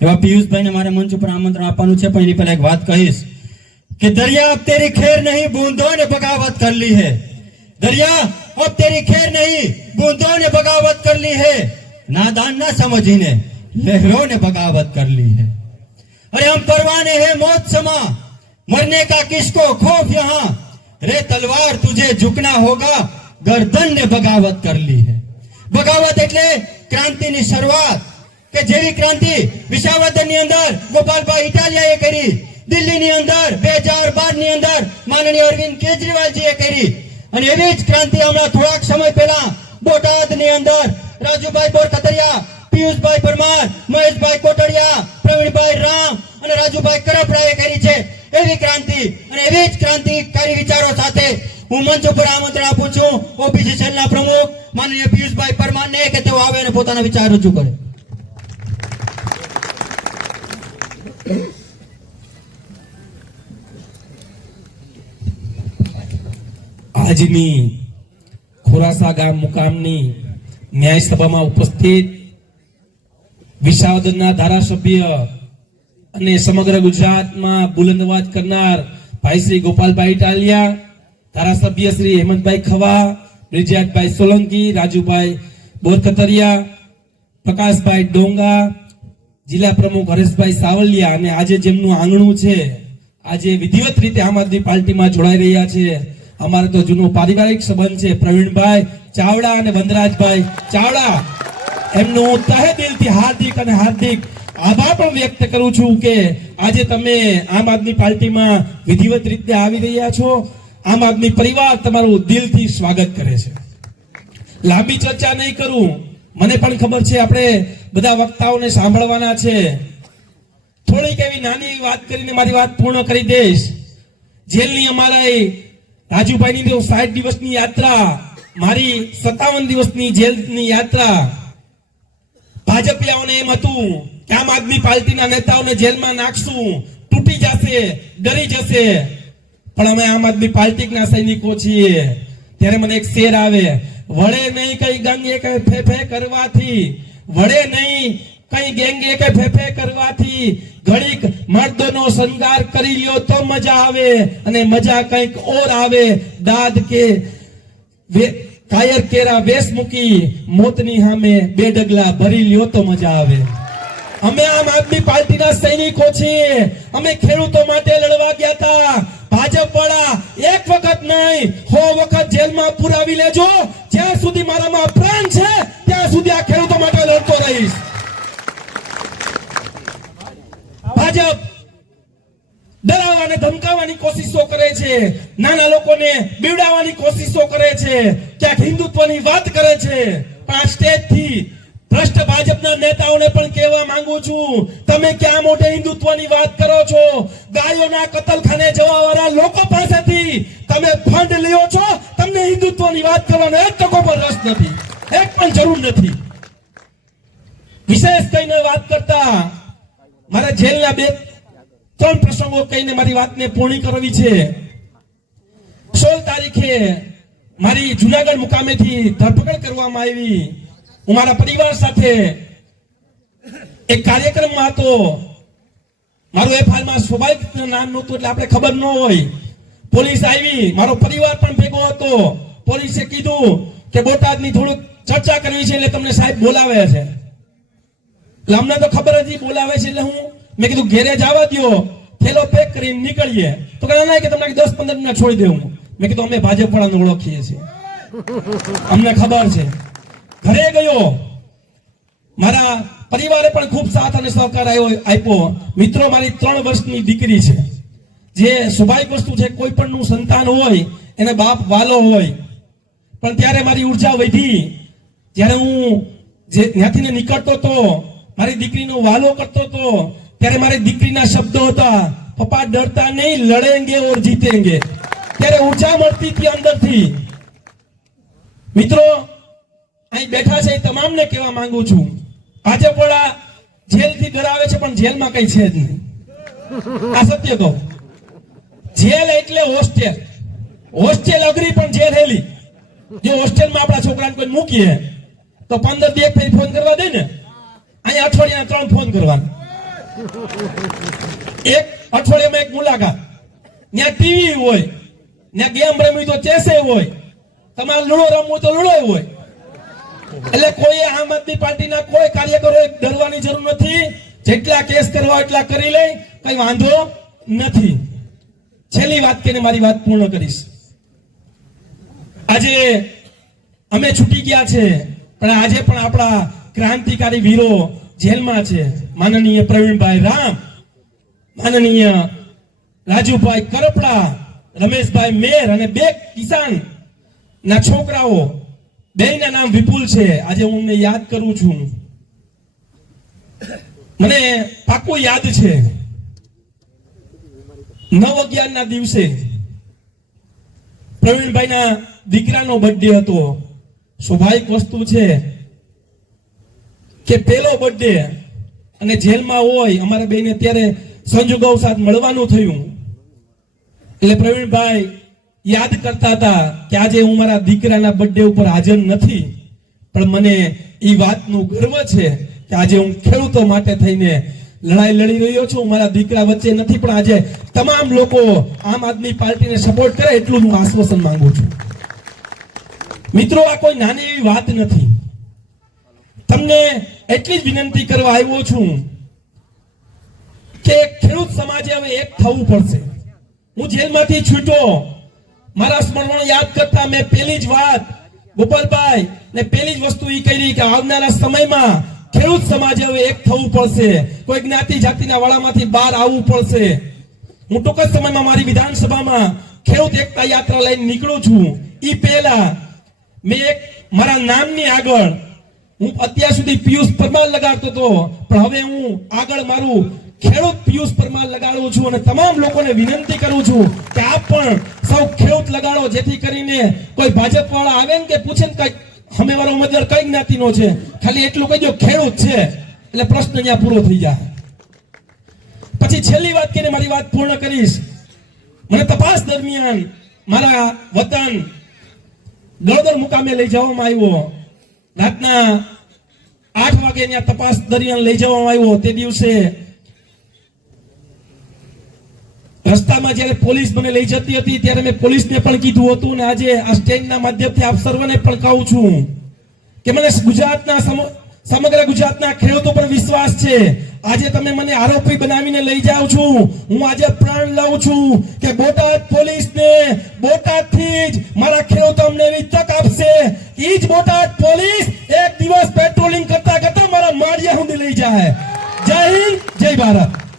એવા પિયુષભાઈને મારે મંચ ઉપર આમંત્રણ આપવાનું છે પણ એની પહેલા એક વાત કહીશ કે દરિયા अब तेरी खैर नहीं बूंदों ने बगावत कर ली है दरिया अब तेरी खैर नहीं बूंदों ने बगावत कर ली है नादान ना समझीने लहरों ने बगावत कर ली है अरे हम परवाने हैं मौत समा मरने का किसको खौफ यहाँ रे तलवार तुझे झुकना होगा गर्दन ने बगावत कर ली है બગાવત એટલે ક્રાંતિની શરૂઆત કે જેવી ક્રાંતિ વિસાવદરની અંદર ગોપાલભાઈ ઇટાલિયાએ કરી, દિલ્હીની અંદર બે હજાર બારની અંદર માનનીય અરવિંદ કેજરીવાલજીએ કરી. અને એવી જ ક્રાંતિ હમણાં થોડાક સમય પહેલા બોટાદની અંદર રાજુભાઈ બોરકતરિયા, પિયુષભાઈ પરમાર, મહેશભાઈ કોટડિયા, પ્રવીણભાઈ રામ અને રાજુભાઈ કરપરાએ કરી છે. એવી ક્રાંતિ અને એવી જ ક્રાંતિકારી વિચારો સાથે હું મંચ ઉપર આમંત્રણ આપું છું. ઓપીસી સેલના પ્રમુખ માનનીય પિયુષભાઈ પરમારને કે તેઓ આવે અને પોતાના વિચાર રજૂ કરે. આજની ખોરાસા ગામ મુકામની ન્યાય સભામાં ઉપસ્થિત વિસાવદરના ધારાસભ્ય અને સમગ્ર ગુજરાતમાં બુલંદવાદ કરનાર ભાઈ શ્રી ગોપાલભાઈ ટાલિયા, ધારાસભ્ય શ્રી હેમંતભાઈ ખવા બ્રિજયાતભાઈ સોલંકી, રાજુભાઈ બોરકતરિયા, પ્રકાશભાઈ ડોંગા, જિલ્લા પ્રમુખ હરેશભાઈ સાવલિયા અને આજે જેમનું આંગણું છે, આજે વિધિવત રીતે આમ આદમી પાર્ટીમાં જોડાઈ રહ્યા છે. અમારે તો જૂનો પારિવારિક સંબંધ છે. પ્રવીણભાઈ ચાવડા અને વનરાજભાઈ ચાવડા. એમનું તહે દિલથી હાર્દિક અને હાર્દિક આભાર પણ વ્યક્ત કરું છું કે આજે તમે આમ આદમી પાર્ટીમાં વિધિવત રીતે આવી રહ્યા છો. આમ આદમી પરિવાર તમારું દિલથી સ્વાગત કરે છે. લાંબી ચર્ચા નહીં કરું. મને પણ ખબર છે આપણે બધા વક્તાઓને સાંભળવાના છે. થોડીક એવી નાની વાત કરીને મારી વાત પૂર્ણ કરી દઈશ. જેલની અમારા રાજુભાઈની તો સાઠ દિવસની યાત્રા, મારી સત્તાવન દિવસની જેલની યાત્રા. ભાજપિયાઓને એમ હતું કે આમ આદમી પાર્ટીના નેતાઓને જેલમાં નાખશું, તૂટી જશે, ડરી જશે. પણ અમે આમ આદમી પાર્ટીના સૈનિકો છીએ. ત્યારે મને એક શેર આવે, વળે નહીં કઈ ગંગે કઈ ફેફે કરવાથી, વળે નહીં કઈ ગેંગે કે ફેફે કરવાથી ઘડીક મર્દનો શૃંગાર કરી લ્યો તો મજા આવે અને મજા કંઈક ઓર આવે. દાદ કે કાયર કેરા વેશ મૂકી મોતની સામે બે ડગલા ભરી લ્યો તો મજા આવે. અમે આમ આદમી પાર્ટીના સૈનિકો છીએ. અમે ખેડૂતો માટે લડવા ગયા હતા. ભાજપ વાળા એક વખત નહીં, હો વખત જેલમાં પુરાવી લેજો. જ્યાં સુધી મારામાં પ્રાણ છે, ત્યાં સુધી આ ખેડૂતો ભાજપ ડરાવવાને, ધમકાવવાની કોશિશો કરે છે. નાના લોકોને બીવડાવવાની કોશિશો કરે છે. ક્યાંક હિન્દુત્વની વાત કરે છે. પણ આ સ્ટેજથી ભ્રષ્ટ ભાજપના નેતાઓને પણ કહેવા માંગુ છું, તમે ક્યાં મોટે હિન્દુત્વની વાત કરો છો? ગાયોના કતલખાને જવા વાળા લોકો પાસેથી તમે ફંડ લ્યો છો? તમને હિન્દુત્વની વાત કરવાનો એક ટકો પણ રસ નથી. એક પણ જરૂર નથી. વિશેષ કહીને વાત કરતા મારા જેલના બે ત્રણ પ્રસંગો કહીને મારી વાતને પૂર્ણ કરવી છે. સોળ તારીખે મારી જુનાગઢ મુકામેથી ધરપકડ કરવામાં આવી. હું મારા પરિવાર સાથે એક કાર્યક્રમમાં હતો. મારું એ હાલમાં સ્વાભાવિક નામ નહોતું એટલે આપણે ખબર ન હોય. પોલીસ આવી, મારો પરિવાર પણ ભેગો હતો. પોલીસે કીધું કે બોટાદની થોડુંક ચર્ચા કરવી છે એટલે તમને સાહેબ બોલાવ્યા છે. અમને તો ખબર હતી બોલાવે છે એટલે હું મેં કીધું ઘેરે જવા દ્યો. થેલો પેક કરીને નીકળીએ. તો કે ના કે તમને દસ પંદર મિનિટ છોડી દેવું. મેં કીધું, અમે ભાજપ વાળાને ઓળખીએ છીએ. અમને ખબર છે. ઘરે ગયો. મારા પરિવારે પણ ખૂબ સાથ અને સહકાર આવ્યો આપ્યો. મિત્રો, મારી ત્રણ વર્ષની દીકરી છે. જે સ્વાભાવિક વસ્તુ છે, કોઈ પણ નું સંતાન હોય, એને બાપ વાલો હોય. પણ ત્યારે મારી ઊર્જા વધી. જ્યારે હું જે ત્યાંથી નીકળતો તો મારી દીકરીનો વાલો કરતો હતો ત્યારે મારી દીકરીના શબ્દો હતા, પપ્પા, ડરતા નહીં, લડેંગે ઓર જીતેંગે. ત્યારે ઊર્જા મળતી હતી અંદરથી, મિત્રો, અહીં બેઠા છે એ તમામને કહેવા માંગુ છું. આજે પણ આ જેલથી ડરાવે છે, પણ જેલમાં કઈ છે જ નહીં. આ સત્ય કહું. જેલ એટલે હોસ્ટેલ. હોસ્ટેલ અઘરી પણ જેલ હેલી. જો હોસ્ટેલમાં આપણા છોકરાને કોઈ મૂકીએ, તો પંદર દિવસ ફોન કરવા દે ને. અહીંયા અઠવાડિયાના ત્રણ ફોન કરવાના. એક અઠવાડિયામાં એક મુલાકાત. ત્યાં ટીવી હોય, ત્યાં ગેમ રમવી તો ચેસે હોય, તમારે લૂણો રમવું તો લૂણો હોય. એટલે કોઈ આમ આદમી પાર્ટીના કોઈ કાર્યકરો ડરવાની જરૂર નથી. જેટલા કેસ કરવા એટલા કરી લે કઈ વાંધો નથી. છેલ્લી વાત કરીને મારી વાત પૂર્ણ કરીશ. આજે અમે છૂટી ગયા છે, પણ આજે પણ આપણા ક્રાંતિકારી વીરો જેલમાં છે. માનનીય પ્રવીણભાઈ રામ, માનનીય રાજુભાઈ કરપડા, રમેશભાઈ મેર અને બે કિસાન ના છોકરાઓ. બેયના નામ વિપુલ છે. આજે હું એમને યાદ કરું છું. મને પાકું યાદ છે. નવ અગિયાર દિવસે પ્રવીણભાઈના દીકરાનો બર્થડે હતો. સ્વાભાવિક વસ્તુ છે કે પેલો બર્થડે અને જેલમાં હોય, અમારા બેને ત્યારે સંજોગો સાથ મળવાનું થયું. એટલે પ્રવીણભાઈ યાદ કરતા હતા કે આજે હું મારા દીકરાના બર્થડે ઉપર હાજર નથી, પણ મને એ વાતનું ગર્વ છે કે આજે હું ખેડૂતો માટે થઈને લડાઈ લડી રહ્યો છું. મારા દીકરા વચ્ચે નથી, પણ આજે તમામ લોકો આમ આદમી પાર્ટીને સપોર્ટ કરે એટલું હું આશ્વાસન માંગુ છું. મિત્રો, આ કોઈ નાની એવી વાત નથી. તમને એટલી જ વિનંતી કરવા આવ્યો છું કે ખેડૂત સમાજે હવે એક થવું પડશે. હું જેલમાંથી છૂટ્યો મારા સ્મરણો યાદ કરતા મેં પેલી જ વાત ગોપાલભાઈ ને પેલી જ વસ્તુ એ કરી કે આવનારા સમયમાં ખેડૂત સમાજે હવે એક થવું પડશે. કોઈ જ્ઞાતિ જાતિના વાળામાંથી બહાર આવવું પડશે. હું ટૂંક જ સમયમાં મારી વિધાનસભામાં ખેડૂત એકતા યાત્રા લઈને નીકળું છું. એ પહેલા મેં એક મારા નામની આગળ હું અત્યાર સુધી પિયુષ પરમાર લગાડતો હતો, પણ હવે હું આગળ મારું ખેડૂત પિયુષ પરમાર લગાડું છું અને તમામ લોકોને વિનંતી કરું છું કે આપ પણ સૌ ખેડૂત લગાડો, જેથી કરીને કોઈ ભાજપ વાળા આવે ને કે પૂછે ને કઈ અમે મારો ઉમેદવાર કઈ જ્ઞાતિનો છે, ખાલી એટલું કહી દો ખેડૂત છે, એટલે પ્રશ્ન અહીંયા પૂરો થઈ જાય. પછી છેલ્લી વાત કરીને મારી વાત પૂર્ણ કરીશ. મને તપાસ દરમિયાન મારા વતન ગળદર મુકામે લઈ જવામાં આવ્યો. રાતના આઠ વાગે તપાસ દરમિયાન લઈ જવામાં આવ્યો. તે દિવસે રસ્તામાં જ્યારે પોલીસ મને લઈ જતી હતી, ત્યારે મેં પોલીસને પણ કીધું હતું અને આજે આ સ્ટેન્ડના માધ્યમથી આપ સર્વને પણ કહું છું કે મને ગુજરાતના સમગ્ર ગુજરાતના ખેડૂતો પર વિશ્વાસ છે. આજે તમે મને આરોપી બનાવીને લઈ જાઓ છો. હું આજે પ્રાણ લઉં છું કે બોટાદ પોલીસને બોટાદથી જ મારા ખેડૂતો અમને એવી તક આપશે. ઈ જ બોટાદ પોલીસ એક દિવસ પેટ્રોલિંગ કરતા કરતા મારા માળિયા સુધી લઈ જાય. જય હિન્દ, જય ભારત.